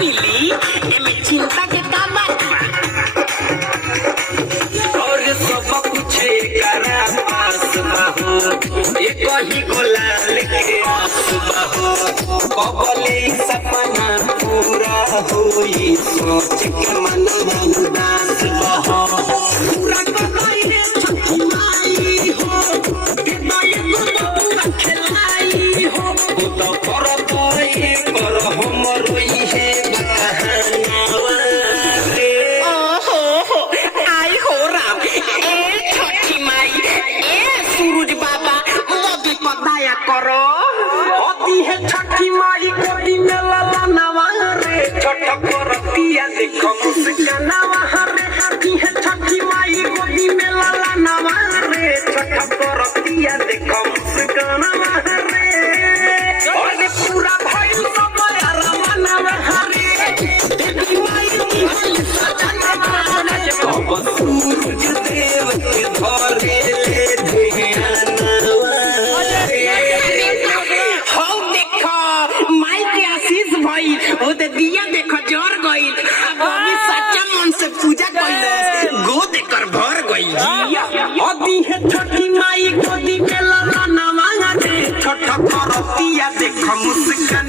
मिली एमे चिंता के का बात बा। और सब कुछ करा पास बाहो एक ही गुलाल के आस बाहो कबले सपना पूरा होई सोच के मन उदास बाहो पूरा कइले छठी माई हो के दई गुरु खेलाई हो तो कर तोई कर हमर इहे बहाना रे ओहो आई हो राम ए छठी माई ए सूरज बाबा मोदी पर दया करो होती है छठी माई कोटी में लाला नवा रे छठ करतिया देखो मुस्कानावा रे होती है छठी माई कोटी में लाला नवा रे छठ करतिया देखो मुस्कानावा रे और पूरा भाई सब रमनावा रे देवी माई की सजनावा अब सूरज देव के धरे ले ध्यानवा हो देखो माई के आशीष भई ओ दे दिया देखो जोर गई अब अभी सच्चा मन से पूजा कइलस गोद कर भर गई अभी है छठी माई गोदी में लाला नवा रे छठ करतिया देखो मुस्कान